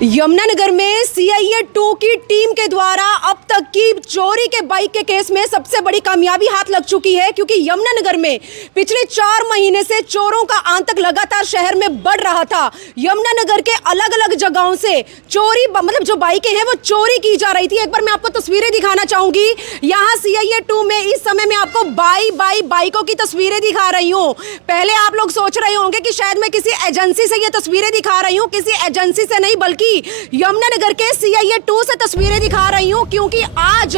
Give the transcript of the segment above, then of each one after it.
यमुनानगर में सीआईए 2 की टीम के द्वारा अब तक की चोरी के बाइक के केस में सबसे बड़ी कामयाबी हाथ लग चुकी है, क्योंकि यमुनानगर में पिछले 4 महीने से चोरों का आतंक लगातार शहर में बढ़ रहा था। यमुनानगर के अलग अलग जगहों से चोरी मतलब जो बाइकें हैं वो चोरी की जा रही थी। एक बार मैं आपको तस्वीरें दिखाना चाहूंगी। यहाँ सीआईए 2 में इस समय मैं आपको बाइकों की तस्वीरें दिखा रही हूँ। पहले आप लोग सोच रहे होंगे कि शायद मैं किसी एजेंसी से ये तस्वीरें दिखा रही हूँ। किसी एजेंसी से नहीं, बल्कि यमुनानगर के सीआईए 2 से तस्वीरें दिखा रही हूं, क्योंकि आज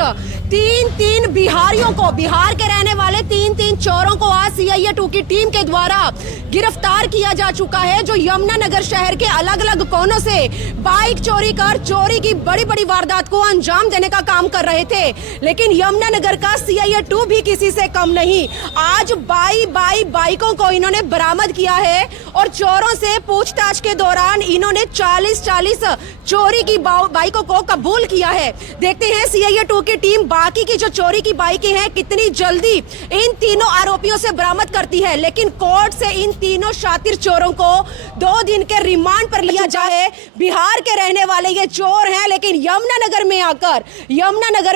तीन बिहारियों को, बिहार के रहने वाले तीन चोरों को आज सीआईए 2 की टीम के द्वारा गिरफ्तार किया जा चुका है, जो यमुनानगर शहर के अलग अलग कोनों से बाइक चोरी कर चोरी की बड़ी बड़ी वारदात को अंजाम देने का काम कर रहे थे। लेकिन यमुनानगर का सीआईए 2 भी किसी से कम नहीं। आज बाइकों को इन्होंने बरामद किया है और चोरों से पूछताछ के दौरान इन्होंने 40 चोरी की बाइकों को कबूल किया है। देखते हैं सीआईए 2 की टीम बाकी की जो चोरी की बाइकें हैं कितनी जल्दी इन तीनों आरोपियों से बरामद करती है। लेकिन कोर्ट से इन तीनों शातिर चोरों को 2 दिन के रिमांड पर लिया जाए। बिहार के रहने वाले ये चोर हैं, लेकिन यमुनानगर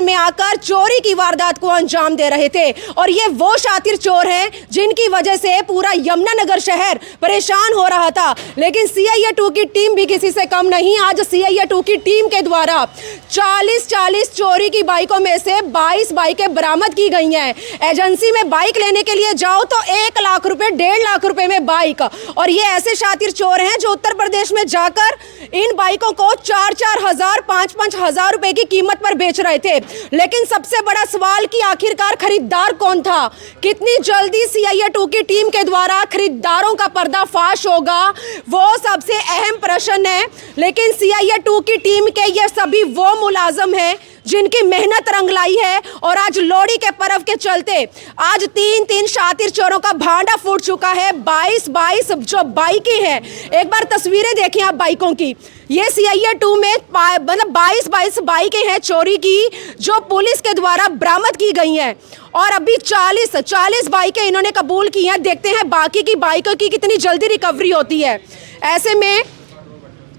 में आकर चोरी की वारदात को अंजाम दे रहे थे। और ये वो शातिर चोर हैं जिनकी वजह से पूरा यमुनानगर शहर परेशान हो रहा था। लेकिन सीआईए 2 की टीम भी किसी से कम नहीं। आज सीआईए 2 की टीम के द्वारा 40 चोरी की बाइकों में से 22 बाइकें बरामद की गई हैं। एजेंसी में बाइक लेने के लिए जाओ तो 1 लाख रुपए, 1.5 लाख रुपए में बाइक। और ये ऐसे शातिर चोर हैं जो उत्तर प्रदेश में जाकर इन बाइकों को 4-4 हजार, 5-5 हजार रुपए की कीमत पर बेच रहे थे। लेकिन सबसे बड़ा सवाल कि आखिरकार खरीदार कौन था? कितनी जल्दी सीआईए 2 की टीम के द्वारा खरीदारों का पर्दाफाश होगा, वो सबसे अहम प्रश्न है। लेकिन सीआईए 2 की टीम के ये सभी वो मुलाजम हैं जिनकी मेहनत रंग लाई है। और आज लोहड़ी के पर्व के चलते आज तीन शातिर चोरों का भांडा फूट चुका है। 22 जो बाइकें हैं, एक बार तस्वीरें देखें आप बाइकों की। ये सीआईए 2 में मतलब 22 बाइकें हैं चोरी की, जो पुलिस के द्वारा बरामद की गई हैं। और अभी 40 बाइकें इन्होंने कबूल की हैं। देखते हैं बाकी की बाइकों की कितनी जल्दी रिकवरी होती है। ऐसे में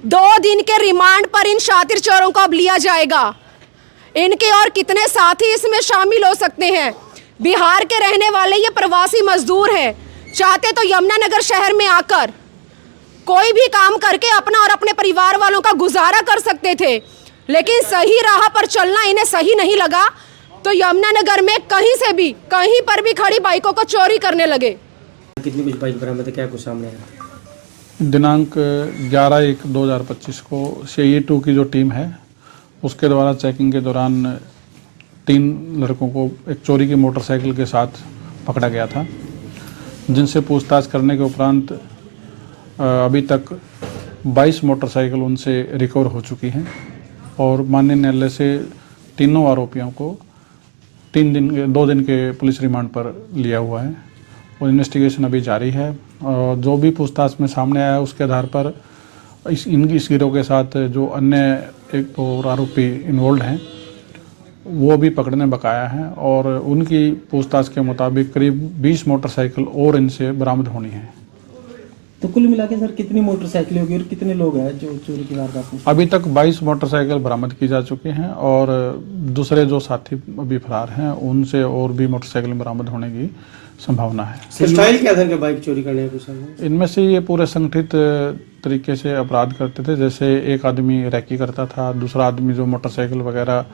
2 दिन के रिमांड पर इन शातिर चोरों को अब लिया जाएगा। इनके और कितने साथी इसमें शामिल हो सकते हैं? बिहार के रहने वाले ये प्रवासी मजदूर हैं, चाहते तो यमुनानगर शहर में आकर कोई भी काम करके अपना और अपने परिवार वालों का गुजारा कर सकते थे। लेकिन सही राह पर चलना इन्हें सही नहीं लगा, तो यमुनानगर में कहीं पर भी खड़ी बाइकों को चोरी करने लगे। कितनी कुछ बाइक बरामद है, क्या कुछ सामने आया? दिनांक 11/1/2025 को सीआईए 2 की जो टीम है उसके द्वारा चेकिंग के दौरान 3 लड़कों को एक चोरी की मोटरसाइकिल के साथ पकड़ा गया था, जिनसे पूछताछ करने के उपरांत अभी तक 22 मोटरसाइकिल उनसे रिकवर हो चुकी हैं। और माननीय न्यायालय से तीनों आरोपियों को 2 दिन के पुलिस रिमांड पर लिया हुआ है और इन्वेस्टिगेशन अभी जारी है। और जो भी पूछताछ में सामने आया उसके आधार पर इस गिरोह के साथ जो अन्य एक और आरोपी इन्वॉल्व हैं वो भी पकड़ने बकाया हैं। और उनकी पूछताछ के मुताबिक करीब 20 मोटरसाइकिल और इनसे बरामद होनी है। तो कुल मिला के सर कितनी मोटरसाइकिल होगी और कितने लोग हैं जो चोरी की वारदात में? अभी तक 22 मोटरसाइकिल बरामद की जा चुकी हैं और दूसरे जो साथी अभी फरार हैं उनसे और भी मोटरसाइकिल बरामद होने की संभावना है। स्टाइल क्या था कि बाइक चोरी करने का? इनमें से ये पूरे संगठित तरीके से अपराध करते थे। जैसे एक आदमी रैकी करता था, दूसरा आदमी जो मोटरसाइकिल वगैरह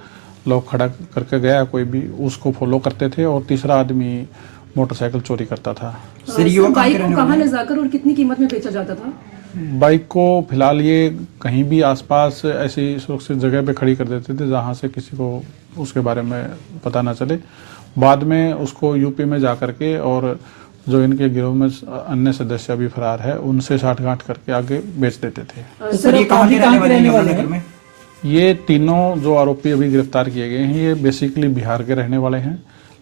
लोग खड़ा करके गया कोई भी उसको फॉलो करते थे, और तीसरा आदमी मोटरसाइकिल चोरी करता था। बाइक को कहाँ ले जाकर और कितनी कीमत में बेचा जाता था? बाइक को फिलहाल ये कहीं भी आसपास ऐसी सुरक्षित जगह पे खड़ी कर देते थे जहाँ से किसी को उसके बारे में पता ना चले। बाद में उसको यूपी में जा करके और जो इनके गिरोह में अन्य सदस्य भी फरार है उनसे साठगांठ करके आगे बेच देते थे। सर ये कहाँ के रहने वाले हैं? ये तीनों जो आरोपी अभी गिरफ्तार किए गए हैं ये बेसिकली बिहार के रहने वाले हैं,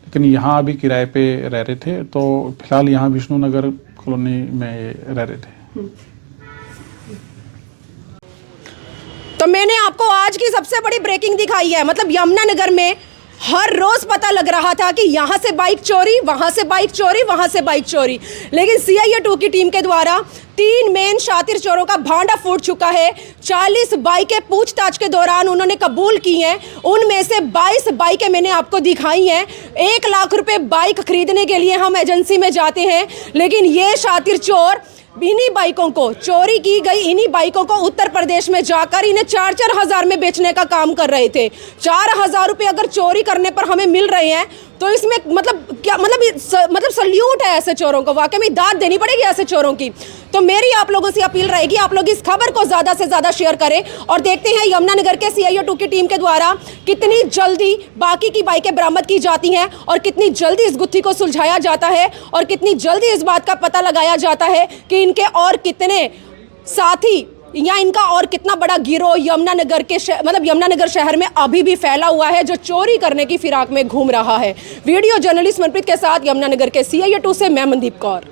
लेकिन यहाँ अभी किराए पे रह रहे थे। तो फिलहाल यहाँ विष्णुनगर कॉलोनी में रह रहे थे। तो मैंने आपको आज की सबसे बड़ी ब्रेकिंग दिखाई है। मतलब यमुनानगर में हर रोज पता लग रहा था कि यहाँ से बाइक चोरी, वहाँ से बाइक चोरी, वहाँ से बाइक चोरी। लेकिन सीआईए 2 की टीम के द्वारा 3 मेन शातिर चोरों का भांडा फूट चुका है। 40 बाइकें पूछताछ के दौरान उन्होंने कबूल की हैं। उनमें से 22 बाइकें मैंने आपको दिखाई हैं। 1 लाख रुपए बाइक खरीदने के लिए हम एजेंसी में जाते हैं, लेकिन ये शातिर चोर इन्हीं बाइकों को, चोरी की गई इन्हीं बाइकों को उत्तर प्रदेश में जाकर इन्हें 4-4 हज़ार में बेचने का काम कर रहे थे। 4,000 रुपये अगर चोरी करने पर हमें मिल रहे हैं तो इसमें मतलब क्या मतलब सल्यूट है ऐसे चोरों को, वाकई में दाद देनी पड़ेगी ऐसे चोरों की। तो मेरी आप लोगों से अपील रहेगी, आप लोग इस खबर को ज़्यादा से ज़्यादा शेयर करें और देखते हैं यमुनानगर के CIO 2 की टीम के द्वारा कितनी जल्दी बाकी की बाइकें बरामद की जाती हैं और कितनी जल्दी इस गुत्थी को सुलझाया जाता है और कितनी जल्दी इस बात का पता लगाया जाता है कि इनके और कितने साथी या इनका और कितना बड़ा गिरोह यमुनानगर के यमुनानगर शहर में अभी भी फैला हुआ है, जो चोरी करने की फिराक में घूम रहा है। वीडियो जर्नलिस्ट मनप्रीत के साथ यमुनानगर के CIO 2 से मैं मनदीप कौर।